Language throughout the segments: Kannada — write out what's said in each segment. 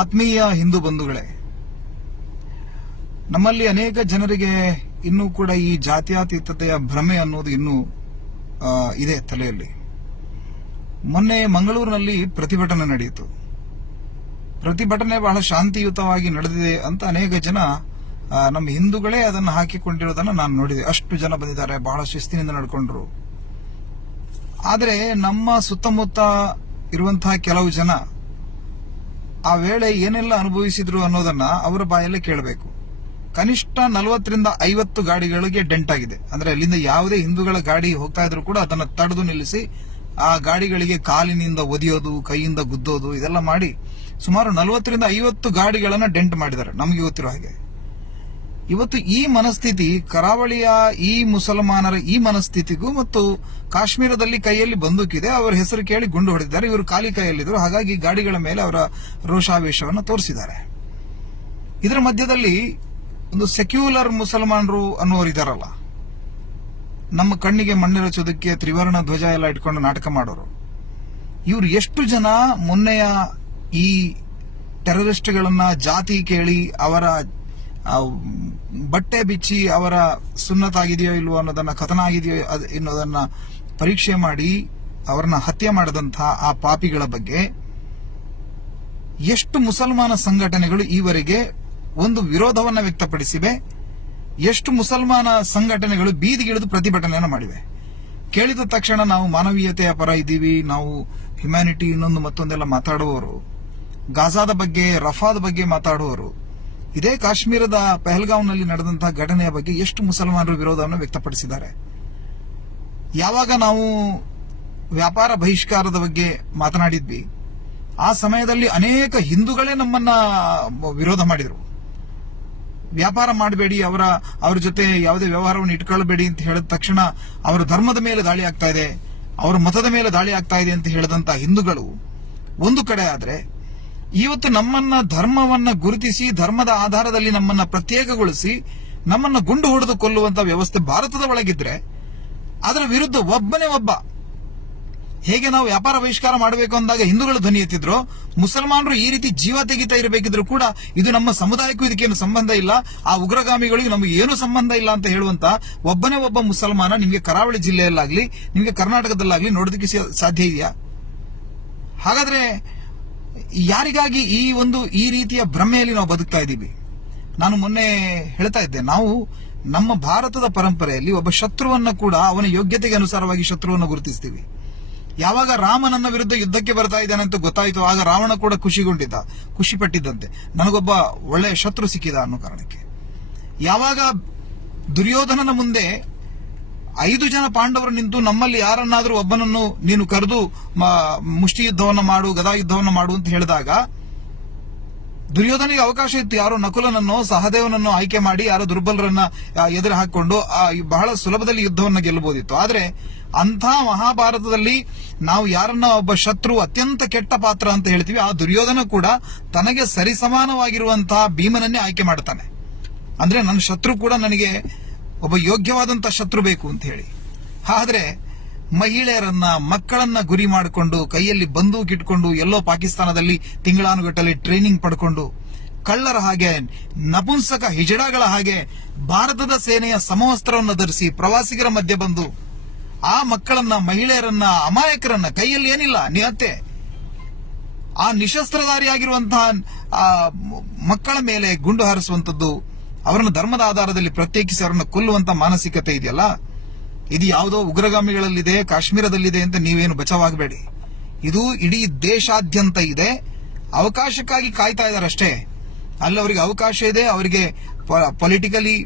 ಆತ್ಮೀಯ ಹಿಂದೂ ಬಂಧುಗಳೇ, ನಮ್ಮಲ್ಲಿ ಅನೇಕ ಜನರಿಗೆ ಇನ್ನೂ ಕೂಡ ಈ ಜಾತ್ಯತೀತತೆಯ ಭ್ರಮೆ ಅನ್ನೋದು ಇನ್ನೂ ಇದೆ ತಲೆಯಲ್ಲಿ. ಮೊನ್ನೆ ಮಂಗಳೂರಿನಲ್ಲಿ ಪ್ರತಿಭಟನೆ ನಡೆಯಿತು. ಪ್ರತಿಭಟನೆ ಬಹಳ ಶಾಂತಿಯುತವಾಗಿ ನಡೆದಿದೆ ಅಂತ ಅನೇಕ ಜನ ನಮ್ಮ ಹಿಂದೂಗಳೇ ಅದನ್ನು ಹಾಕಿಕೊಂಡಿರೋದನ್ನ ನಾನು ನೋಡಿದೆ. ಅಷ್ಟು ಜನ ಬಂದಿದ್ದಾರೆ, ಬಹಳ ಶಿಸ್ತಿನಿಂದ ನಡ್ಕೊಂಡ್ರು. ಆದರೆ ನಮ್ಮ ಸುತ್ತಮುತ್ತ ಇರುವಂತಹ ಕೆಲವು ಜನ ಆ ವೇಳೆ ಏನೆಲ್ಲ ಅನುಭವಿಸಿದ್ರು ಅನ್ನೋದನ್ನ ಅವರ ಬಾಯಲ್ಲೇ ಕೇಳಬೇಕು. ಕನಿಷ್ಠ 40ರಿಂದ 50 ಗಾಡಿಗಳಿಗೆ ಡೆಂಟ್ ಆಗಿದೆ. ಅಂದ್ರೆ ಅಲ್ಲಿಂದ ಯಾವುದೇ ಹಿಂದೂಗಳ ಗಾಡಿ ಹೋಗ್ತಾ ಇದ್ರು ಕೂಡ ಅದನ್ನ ತಡೆದು ನಿಲ್ಲಿಸಿ ಆ ಗಾಡಿಗಳಿಗೆ ಕಾಲಿನಿಂದ ಒದಿಯೋದು, ಕೈಯಿಂದ ಗುದ್ದೋದು, ಇದೆಲ್ಲ ಮಾಡಿ ಸುಮಾರು 40ರಿಂದ 50 ಗಾಡಿಗಳನ್ನ ಡೆಂಟ್ ಮಾಡಿದ್ದಾರೆ, ನಮಗೆ ಗೊತ್ತಿರೋ ಹಾಗೆ. ಇವತ್ತು ಈ ಮನಸ್ಥಿತಿ, ಕರಾವಳಿಯ ಈ ಮುಸಲ್ಮಾನರ ಈ ಮನಸ್ಥಿತಿಗೂ ಮತ್ತು ಕಾಶ್ಮೀರದಲ್ಲಿ ಕೈಯಲ್ಲಿ ಬಂದೂಕಿದೆ, ಅವರ ಹೆಸರು ಕೇಳಿ ಗುಂಡು ಹೊಡೆದಿದ್ದಾರೆ. ಇವರು ಖಾಲಿ ಕೈಯಲ್ಲಿದ್ದರು, ಹಾಗಾಗಿ ಗಾಡಿಗಳ ಮೇಲೆ ಅವರ ರೋಷಾವೇಶವನ್ನು ತೋರಿಸಿದ್ದಾರೆ. ಇದರ ಮಧ್ಯದಲ್ಲಿ ಒಂದು ಸೆಕ್ಯುಲರ್ ಮುಸಲ್ಮಾನರು ಅನ್ನೋರಿದಾರಲ್ಲ, ನಮ್ಮ ಕಣ್ಣಿಗೆ ಮಣ್ಣಿರಚೋದಕ್ಕೆ ತ್ರಿವರ್ಣ ಧ್ವಜ ಎಲ್ಲ ಇಟ್ಕೊಂಡು ನಾಟಕ ಮಾಡೋರು, ಇವರು ಎಷ್ಟು ಜನ ಮೊನ್ನೆಯ ಈ ಟೆರರಿಸ್ಟ್ಗಳನ್ನ ಜಾತಿ ಕೇಳಿ ಅವರ ಬಟ್ಟೆ ಬಿಚ್ಚಿ ಅವರ ಸುನ್ನತ್ ಆಗಿದೆಯೋ ಇಲ್ವೋ ಅನ್ನೋದನ್ನ, ಕಥನ ಆಗಿದೆಯೋ ಅನ್ನೋದನ್ನ ಪರೀಕ್ಷೆ ಮಾಡಿ ಅವರನ್ನ ಹತ್ಯೆ ಮಾಡಿದಂತಹ ಆ ಪಾಪಿಗಳ ಬಗ್ಗೆ ಎಷ್ಟು ಮುಸಲ್ಮಾನ ಸಂಘಟನೆಗಳು ಈವರೆಗೆ ಒಂದು ವಿರೋಧವನ್ನ ವ್ಯಕ್ತಪಡಿಸಿವೆ, ಎಷ್ಟು ಮುಸಲ್ಮಾನ ಸಂಘಟನೆಗಳು ಬೀದಿಗಿಳಿದು ಪ್ರತಿಭಟನೆಯನ್ನು ಮಾಡಿವೆ. ಕೇಳಿದ ತಕ್ಷಣ ನಾವು ಮಾನವೀಯತೆಯ ಪರ ಇದ್ದೀವಿ, ನಾವು ಹ್ಯುಮ್ಯಾನಿಟಿ ಇನ್ನೊಂದು ಮತ್ತೊಂದೆಲ್ಲ ಮಾತಾಡುವವರು, ಗಾಜಾದ ಬಗ್ಗೆ, ರಫಾದ ಬಗ್ಗೆ ಮಾತಾಡುವವರು, ಇದೇ ಕಾಶ್ಮೀರದ ಪಹಲ್ಗಾಂವ್ನಲ್ಲಿ ನಡೆದಂತಹ ಘಟನೆಯ ಬಗ್ಗೆ ಎಷ್ಟು ಮುಸಲ್ಮಾನರು ವಿರೋಧವನ್ನು ವ್ಯಕ್ತಪಡಿಸಿದ್ದಾರೆ. ಯಾವಾಗ ನಾವು ವ್ಯಾಪಾರ ಬಹಿಷ್ಕಾರದ ಬಗ್ಗೆ ಮಾತನಾಡಿದ್ವಿ, ಆ ಸಮಯದಲ್ಲಿ ಅನೇಕ ಹಿಂದೂಗಳೇ ನಮ್ಮನ್ನ ವಿರೋಧ ಮಾಡಿದರು. ವ್ಯಾಪಾರ ಮಾಡಬೇಡಿ, ಅವರ ಜೊತೆ ಯಾವುದೇ ವ್ಯವಹಾರವನ್ನು ಇಟ್ಕೊಳ್ಬೇಡಿ ಅಂತ ಹೇಳಿದ ತಕ್ಷಣ ಅವರ ಧರ್ಮದ ಮೇಲೆ ದಾಳಿ ಆಗ್ತಾ ಇದೆ, ಅವರ ಮತದ ಮೇಲೆ ದಾಳಿ ಆಗ್ತಾ ಇದೆ ಅಂತ ಹೇಳಿದಂತ ಹಿಂದೂಗಳು ಒಂದು ಕಡೆ ಆದ್ರೆ, ಇವತ್ತು ನಮ್ಮನ್ನ ಧರ್ಮವನ್ನ ಗುರುತಿಸಿ ಧರ್ಮದ ಆಧಾರದಲ್ಲಿ ನಮ್ಮನ್ನ ಪ್ರತ್ಯೇಕಗೊಳಿಸಿ ನಮ್ಮನ್ನ ಗುಂಡು ಹೊಡೆದು ಕೊಲ್ಲುವಂತ ವ್ಯವಸ್ಥೆ ಭಾರತದ ಒಳಗಿದ್ರೆ, ಅದರ ವಿರುದ್ಧ ಒಬ್ಬನೇ ಒಬ್ಬ, ಹೇಗೆ ನಾವು ವ್ಯಾಪಾರ ಬಹಿಷ್ಕಾರ ಮಾಡಬೇಕು ಅಂದಾಗ ಹಿಂದೂಗಳು ಧ್ವನಿ ಎತ್ತಿದ್ರು, ಮುಸಲ್ಮಾನರು ಈ ರೀತಿ ಜೀವ ತೆಗಿತಾ ಇರಬೇಕಿದ್ರು ಕೂಡ ಇದು ನಮ್ಮ ಸಮುದಾಯಕ್ಕೂ ಇದಕ್ಕೇನು ಸಂಬಂಧ ಇಲ್ಲ, ಆ ಉಗ್ರಗಾಮಿಗಳಿಗೂ ನಮಗೆ ಏನು ಸಂಬಂಧ ಇಲ್ಲ ಅಂತ ಹೇಳುವಂತ ಒಬ್ಬನೇ ಒಬ್ಬ ಮುಸಲ್ಮಾನ ನಿಮಗೆ ಕರಾವಳಿ ಜಿಲ್ಲೆಯಲ್ಲಾಗ್ಲಿ, ನಿಮಗೆ ಕರ್ನಾಟಕದಲ್ಲಾಗ್ಲಿ ನೋಡೋದಕ್ಕೆ ಸಾಧ್ಯ ಇದೆಯಾ? ಹಾಗಾದ್ರೆ ಯಾರಿಗಾಗಿ ಈ ರೀತಿಯ ಭ್ರಮೆಯಲ್ಲಿ ನಾವು ಬದುಕ್ತಾ ಇದ್ದೀವಿ? ನಾನು ಮೊನ್ನೆ ಹೇಳ್ತಾ ಇದ್ದೆ, ನಾವು ನಮ್ಮ ಭಾರತದ ಪರಂಪರೆಯಲ್ಲಿ ಒಬ್ಬ ಶತ್ರುವನ್ನ ಕೂಡ ಅವನ ಯೋಗ್ಯತೆಗೆ ಅನುಸಾರವಾಗಿ ಶತ್ರುವನ್ನು ಗುರುತಿಸ್ತೀವಿ. ಯಾವಾಗ ರಾಮನನ್ನ ವಿರುದ್ಧ ಯುದ್ಧಕ್ಕೆ ಬರ್ತಾ ಇದ್ದಾನೆ ಅಂತ ಗೊತ್ತಾಯಿತು, ಆಗ ರಾವಣ ಕೂಡ ಖುಷಿ ಪಟ್ಟಿದ್ದಂತೆ, ನನಗೊಬ್ಬ ಒಳ್ಳೆಯ ಶತ್ರು ಸಿಕ್ಕಿದ ಅನ್ನೋ ಕಾರಣಕ್ಕೆ. ಯಾವಾಗ ದುರ್ಯೋಧನನ ಮುಂದೆ 5 ಜನ ಪಾಂಡವರು ನಿಂತು ನಮ್ಮಲ್ಲಿ ಯಾರನ್ನಾದ್ರೂ ಒಬ್ಬನನ್ನು ನೀನು ಕರೆದು ಮುಷ್ಟಿ ಯುದ್ಧವನ್ನ ಮಾಡು, ಗದಾ ಯುದ್ಧವನ್ನ ಮಾಡು ಅಂತ ಹೇಳಿದಾಗ ದುರ್ಯೋಧನಿಗೆ ಅವಕಾಶ ಇತ್ತು, ಯಾರೋ ನಕುಲನನ್ನೋ ಸಹದೇವನನ್ನೋ ಆಯ್ಕೆ ಮಾಡಿ ಯಾರೋ ದುರ್ಬಲರನ್ನ ಎದುರು ಹಾಕೊಂಡು ಬಹಳ ಸುಲಭದಲ್ಲಿ ಯುದ್ಧವನ್ನ ಗೆಲ್ಲಬಹುದಿತ್ತು. ಆದ್ರೆ ಅಂಥ ಮಹಾಭಾರತದಲ್ಲಿ ನಾವು ಯಾರನ್ನ ಒಬ್ಬ ಶತ್ರು, ಅತ್ಯಂತ ಕೆಟ್ಟ ಪಾತ್ರ ಅಂತ ಹೇಳ್ತೀವಿ, ಆ ದುರ್ಯೋಧನ ಕೂಡ ತನಗೆ ಸರಿಸಮಾನವಾಗಿರುವಂತಹ ಭೀಮನನ್ನೇ ಆಯ್ಕೆ ಮಾಡ್ತಾನೆ. ಅಂದ್ರೆ ನನ್ನ ಶತ್ರು ಕೂಡ ನನಗೆ ಒಬ್ಬ ಯೋಗ್ಯವಾದಂತಹ ಶತ್ರು ಬೇಕು ಅಂತ ಹೇಳಿ. ಆದ್ರೆ ಮಹಿಳೆಯರನ್ನ, ಮಕ್ಕಳನ್ನ ಗುರಿ ಮಾಡಿಕೊಂಡು ಕೈಯಲ್ಲಿ ಬಂದೂಕ್ ಇಟ್ಕೊಂಡು ಎಲ್ಲೋ ಪಾಕಿಸ್ತಾನದಲ್ಲಿ ತಿಂಗಳಾನುಗಟ್ಟಲೆ ಟ್ರೈನಿಂಗ್ ಪಡ್ಕೊಂಡು ಕಳ್ಳರ ಹಾಗೆ, ನಪುಂಸಕ ಹಿಜಡಾಗಳ ಹಾಗೆ ಭಾರತದ ಸೇನೆಯ ಸಮವಸ್ತ್ರವನ್ನು ಧರಿಸಿ ಪ್ರವಾಸಿಗರ ಮಧ್ಯೆ ಬಂದು ಆ ಮಕ್ಕಳನ್ನ, ಮಹಿಳೆಯರನ್ನ, ಅಮಾಯಕರನ್ನ, ಕೈಯಲ್ಲಿ ಏನಿಲ್ಲ ನಿಹತ್ಯೆ, ಆ ನಿಶಸ್ತ್ರಧಾರಿಯಾಗಿರುವಂತಹ ಮಕ್ಕಳ ಮೇಲೆ ಗುಂಡು ಹಾರಿಸುವಂತದ್ದು, ಅವರನ್ನು ಧರ್ಮದ ಆಧಾರದಲ್ಲಿ ಪ್ರತ್ಯೇಕಿಸಿ ಅವರನ್ನು ಕೊಲ್ಲುವಂತ ಮಾನಸಿಕತೆ ಇದೆಯಲ್ಲ, ಇದು ಯಾವುದೋ ಉಗ್ರಗಾಮಿಗಳಲ್ಲಿದೆ, ಕಾಶ್ಮೀರದಲ್ಲಿದೆ ಅಂತ ನೀವೇನು ಬಚಾವಾಗಬೇಡಿ. ಇದು ಇಡೀ ದೇಶಾದ್ಯಂತ ಇದೆ. ಅವಕಾಶಕ್ಕಾಗಿ ಕಾಯ್ತಾ ಇದ್ದಾರೆ ಅಷ್ಟೇ. ಅಲ್ಲಿ ಅವರಿಗೆ ಅವಕಾಶ ಇದೆ, ಅವರಿಗೆ ಪೊಲಿಟಿಕಲಿ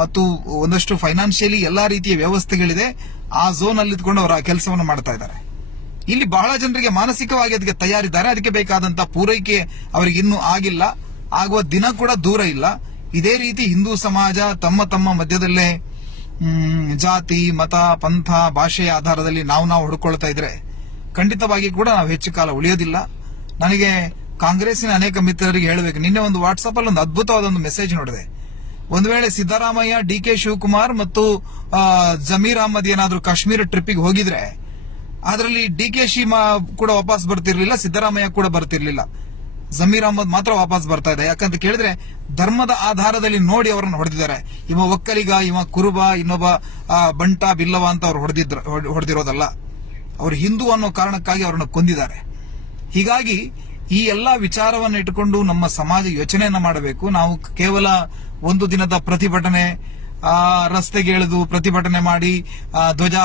ಮತ್ತು ಒಂದಷ್ಟು ಫೈನಾನ್ಷಿಯಲಿ ಎಲ್ಲಾ ರೀತಿಯ ವ್ಯವಸ್ಥೆಗಳಿದೆ. ಆ ಝೋನ್ ಅಲ್ಲಿ ಇದ್ಕೊಂಡು ಅವರು ಆ ಕೆಲಸವನ್ನು ಮಾಡ್ತಾ ಇದ್ದಾರೆ. ಇಲ್ಲಿ ಬಹಳ ಜನರಿಗೆ ಮಾನಸಿಕವಾಗಿ ಅದಕ್ಕೆ ತಯಾರಿದ್ದಾರೆ. ಅದಕ್ಕೆ ಬೇಕಾದಂತ ಪೂರೈಕೆ ಅವರಿಗೆ ಇನ್ನೂ ಆಗಿಲ್ಲ, ಆಗುವ ದಿನ ಕೂಡ ದೂರ ಇಲ್ಲ. ಇದೇ ರೀತಿ ಹಿಂದೂ ಸಮಾಜ ತಮ್ಮ ಮಧ್ಯದಲ್ಲೇ ಜಾತಿ, ಮತ, ಪಂಥ, ಭಾಷೆಯ ಆಧಾರದಲ್ಲಿ ನಾವು ಹುಡುಕೊಳ್ತಾ ಇದ್ರೆ ಖಂಡಿತವಾಗಿ ಕೂಡ ನಾವು ಹೆಚ್ಚು ಕಾಲ ಉಳಿಯೋದಿಲ್ಲ. ನನಗೆ ಕಾಂಗ್ರೆಸ್ಸಿನ ಅನೇಕ ಮಿತ್ರರಿಗೆ ಹೇಳಬೇಕು, ನಿನ್ನೆ ಒಂದು ವಾಟ್ಸ್ಆಪ್ ಅಲ್ಲಿ ಒಂದು ಅದ್ಭುತವಾದ ಒಂದು ಮೆಸೇಜ್ ನೋಡಿದೆ. ಒಂದು ವೇಳೆ ಸಿದ್ದರಾಮಯ್ಯ, ಡಿ.ಕೆ. ಶಿವಕುಮಾರ್ ಮತ್ತು ಜಮೀರ್ ಅಹಮದ್ ಏನಾದ್ರೂ ಕಾಶ್ಮೀರ ಟ್ರಿಪ್ಪಿಗೆ ಹೋಗಿದ್ರೆ ಅದರಲ್ಲಿ ಡಿ.ಕೆ. ಶಿ ಕೂಡ ವಾಪಸ್ ಬರ್ತಿರ್ಲಿಲ್ಲ, ಸಿದ್ದರಾಮಯ್ಯ ಕೂಡ ಬರ್ತಿರ್ಲಿಲ್ಲ. ಜಮೀರ್ ಅಹಮದ್ ಮಾತ್ರ ವಾಪಸ್ ಬರ್ತಾ ಇದೆ. ಯಾಕಂತ ಕೇಳಿದ್ರೆ ಧರ್ಮದ ಆಧಾರದಲ್ಲಿ ನೋಡಿ ಅವರನ್ನು ಹೊಡೆದಿದ್ದಾರೆ. ಇವ ಒಕ್ಕಲಿಗ, ಇವ ಕುರುಬ, ಇನ್ನೊಬ್ಬ ಬಂಟ ಬಿಲ್ಲವ ಅಂತ ಅವ್ರು ಹೊಡೆದಿರೋದಲ್ಲ. ಅವರು ಹಿಂದೂ ಅನ್ನೋ ಕಾರಣಕ್ಕಾಗಿ ಅವರನ್ನು ಕೊಂದಿದ್ದಾರೆ. ಹೀಗಾಗಿ ಈ ಎಲ್ಲಾ ವಿಚಾರವನ್ನು ಇಟ್ಟುಕೊಂಡು ನಮ್ಮ ಸಮಾಜ ಯೋಚನೆಯನ್ನ ಮಾಡಬೇಕು. ನಾವು ಕೇವಲ ಒಂದು ದಿನದ ಪ್ರತಿಭಟನೆ, ರಸ್ತೆಗೆ ಇಳಿದು ಪ್ರತಿಭಟನೆ ಮಾಡಿ ಧ್ವಜ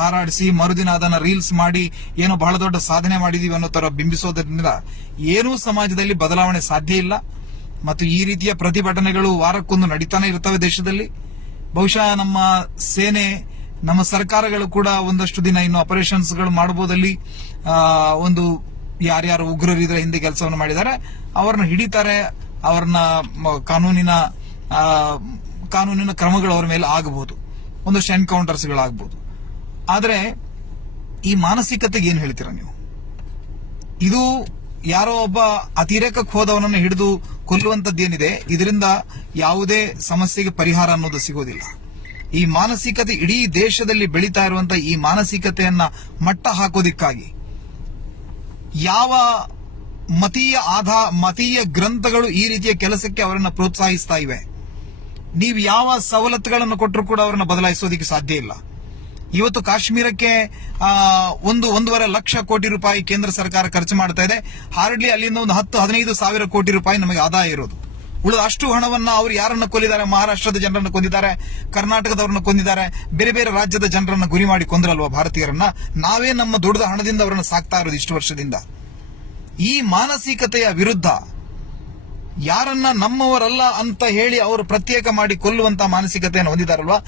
ಹಾರಾಡಿಸಿ ಮರುದಿನ ಅದನ್ನ ರೀಲ್ಸ್ ಮಾಡಿ ಏನೋ ಬಹಳ ದೊಡ್ಡ ಸಾಧನೆ ಮಾಡಿದೀವಿ ಅನ್ನೋ ತರ ಬಿಂಬಿಸೋದ್ರಿಂದ ಏನೂ ಸಮಾಜದಲ್ಲಿ ಬದಲಾವಣೆ ಸಾಧ್ಯ ಇಲ್ಲ. ಮತ್ತು ಈ ರೀತಿಯ ಪ್ರತಿಭಟನೆಗಳು ವಾರಕ್ಕೊಂದು ನಡೀತಾನೆ ಇರ್ತವೆ ದೇಶದಲ್ಲಿ. ಬಹುಶಃ ನಮ್ಮ ಸೇನೆ, ನಮ್ಮ ಸರ್ಕಾರಗಳು ಕೂಡ ಒಂದಷ್ಟು ದಿನ ಇನ್ನು ಆಪರೇಷನ್ಸ್ ಗಳು ಮಾಡಬಹುದಲ್ಲಿ ಒಂದು ಯಾರ್ಯಾರು ಉಗ್ರರಿದ್ರೆ ಹಿಂದೆ ಕೆಲಸವನ್ನು ಮಾಡಿದ್ದಾರೆ ಅವ್ರನ್ನ ಹಿಡಿತಾರೆ, ಅವ್ರನ್ನ ಕಾನೂನಿನ ಕ್ರಮಗಳು ಅವರ ಮೇಲೆ ಆಗಬಹುದು, ಒಂದಷ್ಟು ಎನ್ಕೌಂಟರ್ಸ್ ಗಳಾಗಬಹುದು. ಆದ್ರೆ ಈ ಮಾನಸಿಕತೆಗೆ ಏನ್ ಹೇಳ್ತೀರಾ ನೀವು? ಇದು ಯಾರೋ ಒಬ್ಬ ಅತಿರೇಕಕ್ಕೆ ಹೋದವನನ್ನು ಹಿಡಿದು ಕೊಲ್ಲುವಂತದ್ದೇನಿದೆ, ಇದರಿಂದ ಯಾವುದೇ ಸಮಸ್ಯೆಗೆ ಪರಿಹಾರ ಅನ್ನೋದು ಸಿಗೋದಿಲ್ಲ. ಈ ಮಾನಸಿಕತೆ ಇಡೀ ದೇಶದಲ್ಲಿ ಬೆಳೀತಾ ಇರುವಂತಹ ಈ ಮಾನಸಿಕತೆಯನ್ನ ಮಟ್ಟ ಹಾಕೋದಿಕ್ಕಾಗಿ ಯಾವ ಮತೀಯ ಗ್ರಂಥಗಳು ಈ ರೀತಿಯ ಕೆಲಸಕ್ಕೆ ಅವರನ್ನ ಪ್ರೋತ್ಸಾಹಿಸ್ತಾ ಇವೆ? ನೀವು ಯಾವ ಸವಲತ್ತುಗಳನ್ನು ಕೊಟ್ಟರು ಕೂಡ ಅವರನ್ನ ಬದಲಾಯಿಸೋದಕ್ಕೆ ಸಾಧ್ಯ ಇಲ್ಲ. ಇವತ್ತು ಕಾಶ್ಮೀರಕ್ಕೆ 1.5 ಲಕ್ಷ ಕೋಟಿ ರೂಪಾಯಿ ಕೇಂದ್ರ ಸರ್ಕಾರ ಖರ್ಚು ಮಾಡ್ತಾ ಇದೆ. ಹಾರ್ಡ್ಲಿ ಅಲ್ಲಿಂದ ಒಂದು 10-15 ಸಾವಿರ ಕೋಟಿ ರೂಪಾಯಿ ನಮಗೆ ಆದಾಯ ಇರೋದು. ಉಳಿದ ಅಷ್ಟು ಹಣವನ್ನ ಅವರು ಯಾರನ್ನ ಕೊಲ್ಲಿದ್ದಾರೆ? ಮಹಾರಾಷ್ಟ್ರದ ಜನರನ್ನು ಕೊಂದಿದ್ದಾರೆ, ಕರ್ನಾಟಕದವರನ್ನ ಕೊಂದಿದ್ದಾರೆ, ಬೇರೆ ಬೇರೆ ರಾಜ್ಯದ ಜನರನ್ನ ಗುರಿ ಮಾಡಿ ಕೊಂದ್ರಲ್ವಾ ಭಾರತೀಯರನ್ನ? ನಾವೇ ನಮ್ಮ ದುಡಿದ ಹಣದಿಂದ ಅವರನ್ನ ಸಾಕ್ತಾ ಇರೋದು ಇಷ್ಟು ವರ್ಷದಿಂದ. ಈ ಮಾನಸಿಕತೆಯ ವಿರುದ್ಧ ಯಾರನ್ನ ನಮ್ಮವರಲ್ಲ ಅಂತ ಹೇಳಿ ಅವರು ಪ್ರತ್ಯೇಕ ಮಾಡಿ ಕೊಲ್ಲುವಂತ ಮಾನಸಿಕತೆಯನ್ನು ಹೊಂದಿದಾರಲ್ವಾ,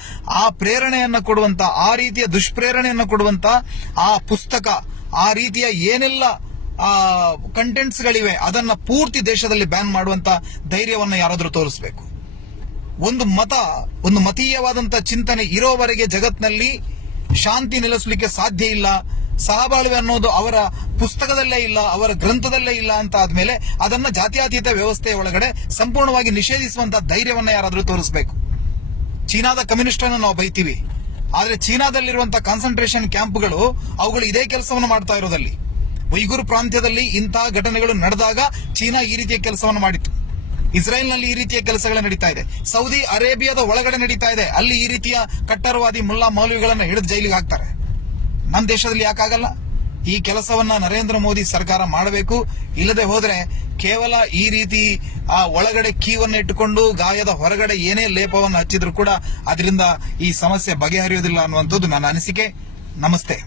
ಆ ಪ್ರೇರಣೆಯನ್ನ ಕೊಡುವಂತ, ಆ ರೀತಿಯ ದುಷ್ಪ್ರೇರಣೆಯನ್ನು ಕೊಡುವಂತ ಆ ಪುಸ್ತಕ, ಆ ರೀತಿಯ ಏನೆಲ್ಲ ಕಂಟೆಂಟ್ಸ್ ಗಳಿವೆ ಅದನ್ನ ಪೂರ್ತಿ ದೇಶದಲ್ಲಿ ಬ್ಯಾನ್ ಮಾಡುವಂತ ಧೈರ್ಯವನ್ನ ಯಾರಾದ್ರೂ ತೋರಿಸಬೇಕು. ಒಂದು ಮತೀಯವಾದಂತ ಚಿಂತನೆ ಇರೋವರೆಗೆ ಜಗತ್ನಲ್ಲಿ ಶಾಂತಿ ನೆಲೆಸಲಿಕ್ಕೆ ಸಾಧ್ಯ ಇಲ್ಲ. ಸಹಬಾಳ್ವೆ ಅನ್ನೋದು ಅವರ ಪುಸ್ತಕದಲ್ಲೇ ಇಲ್ಲ, ಅವರ ಗ್ರಂಥದಲ್ಲೇ ಇಲ್ಲ ಅಂತ ಆದ್ಮೇಲೆ ಅದನ್ನ ಜಾತ್ಯತೀತ ವ್ಯವಸ್ಥೆಯ ಒಳಗಡೆ ಸಂಪೂರ್ಣವಾಗಿ ನಿಷೇಧಿಸುವಂತ ಧೈರ್ಯವನ್ನ ಯಾರಾದ್ರೂ ತೋರಿಸಬೇಕು. ಚೀನಾದ ಕಮ್ಯುನಿಸ್ಟ್ ಅನ್ನು ನಾವು ಬೈತೀವಿ, ಆದ್ರೆ ಚೀನಾದಲ್ಲಿರುವಂತಹ ಕಾನ್ಸಂಟ್ರೇಷನ್ ಕ್ಯಾಂಪ್ಗಳು ಅವುಗಳು ಇದೇ ಕೆಲಸವನ್ನು ಮಾಡ್ತಾ ಇರೋದಲ್ಲಿ. ಉಯ್ಗುರ್ ಪ್ರಾಂತ್ಯದಲ್ಲಿ ಇಂತಹ ಘಟನೆಗಳು ನಡೆದಾಗ ಚೀನಾ ಈ ರೀತಿಯ ಕೆಲಸವನ್ನು ಮಾಡಿತ್ತು. ಇಸ್ರೇಲ್ನಲ್ಲಿ ಈ ರೀತಿಯ ಕೆಲಸಗಳು ನಡೀತಾ ಇದೆ. ಸೌದಿ ಅರೇಬಿಯಾದ ಒಳಗಡೆ ನಡೀತಾ ಇದೆ. ಅಲ್ಲಿ ಈ ರೀತಿಯ ಕಟ್ಟರವಾದಿ ಮುಲ್ಲಾ ಮೌಲ್ವಿಗಳನ್ನ ಹಿಡಿದು ಜೈಲಿಗೆ ಹಾಕ್ತಾರೆ. ನಮ್ಮ ದೇಶದಲ್ಲಿ ಯಾಕಾಗಲ್ಲ? ಈ ಕೆಲಸವನ್ನ ನರೇಂದ್ರ ಮೋದಿ ಸರ್ಕಾರ ಮಾಡಬೇಕು. ಇಲ್ಲದೆ ಹೋದ್ರೆ ಕೇವಲ ಈ ರೀತಿ ಒಳಗಡೆ ಕೀವನ್ನ ಇಟ್ಟುಕೊಂಡು ಗಾಯದ ಹೊರಗಡೆ ಏನೇ ಲೇಪವನ್ನು ಹಚ್ಚಿದ್ರು ಕೂಡ ಅದರಿಂದ ಈ ಸಮಸ್ಯೆ ಬಗೆಹರಿಯೋದಿಲ್ಲ ಅನ್ನುವಂಥದ್ದು ನನ್ನ ಅನಿಸಿಕೆ. ನಮಸ್ತೆ.